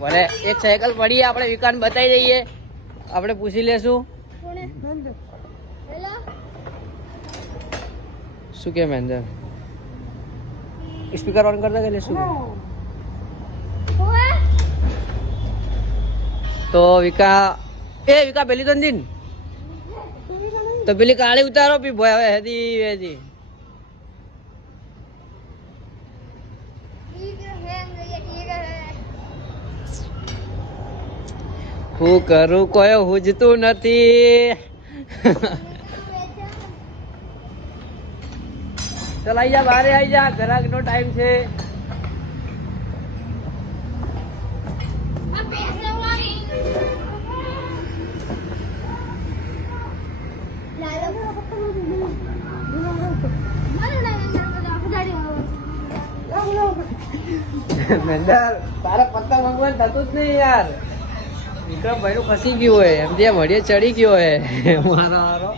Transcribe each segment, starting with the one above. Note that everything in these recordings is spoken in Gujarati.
ભલે એક સાયકલ પડી આપણે વિકાન બતાવી દઈએ, આપણે પૂછી લેશું શું કે મહેન્દ્ર સ્પીકર ઓન કરતા કે શું તો વિકા પેલી તો દિન તો પેલી કાળી ઉતારો પી ભય હવે હેદી વેદી હું કરું કોઈ હુજતું નથી ચલ આઈ જા બારે આઈ જા ઘરાક નો ટાઈમ છે મેંદર તારા પત્તા ભગવાન થતું જ નહીં યાર વિક્રમ ભાઈ નું ફસી ગયું હોય એમ જે મળીએ ચડી ગયો હોય મારો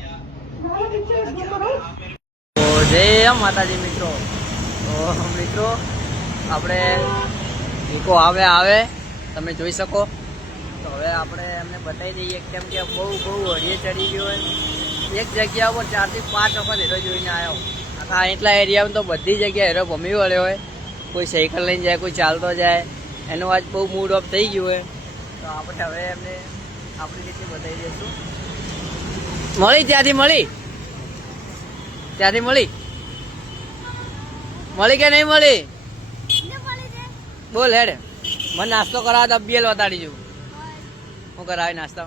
જય માતાજી મિત્રો તો મિત્રો આપણે ઈકો આવે તમે જોઈ શકો તો હવે આપણે એમને બતાવી દઈએ કેમ કે બહુ હળીએ ચડી ગયો હોય એક જગ્યા ઉપર 4 થી 5 વખત હેરો જોઈને આવ્યો આખા એટલા એરિયામાં તો બધી જગ્યાએ હેરો ભમી વળ્યો હોય કોઈ સાયકલ લઈને જાય કોઈ ચાલતો જાય એનો આજ બહુ મૂડ ઓફ થઈ ગયું હોય તો આપણે હવે એમને આપણી રીતે બતાવી દઈશું ત્યાંથી મળી કે નહીં મળી બોલ હેડ મને નાસ્તો કરાવે તો અબીએલ બતાડી જવું હું કરાવે નાસ્તો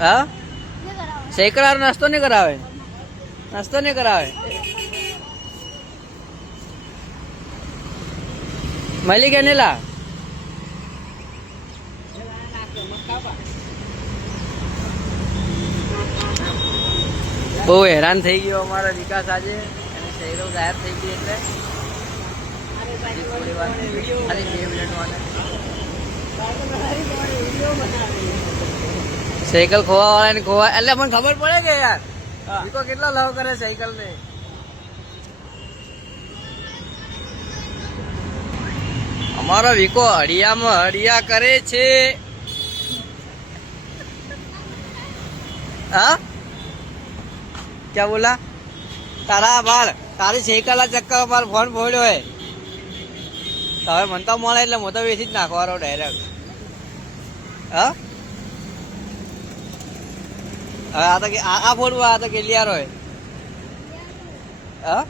હા સાયકલ વાળો નાસ્તો નહીં કરાવે મળી કે નહીં લા બહુ હેરાન થઈ ગયો અમારો વિકાસ આજે અને શહેરો ગાયબ થઈ ગઈ એટલે સાયકલ ખોવા એટલે મને ખબર પડે કે યાર વિકો કેટલા લવ કરે સાયકલ ને અમારો વિકો હડિયામાં હડિયા કરે છે હા क्या बोला तारा बार तारी साइकल चक्कर पर फोन फोड्यो है तो હવે મને તો મળે એટલે હું તો વેચી જ નાખવાનો ડાયરેક્ટ હા હવે આ તો ફોડવું આ તો ક્લિયર હોય હા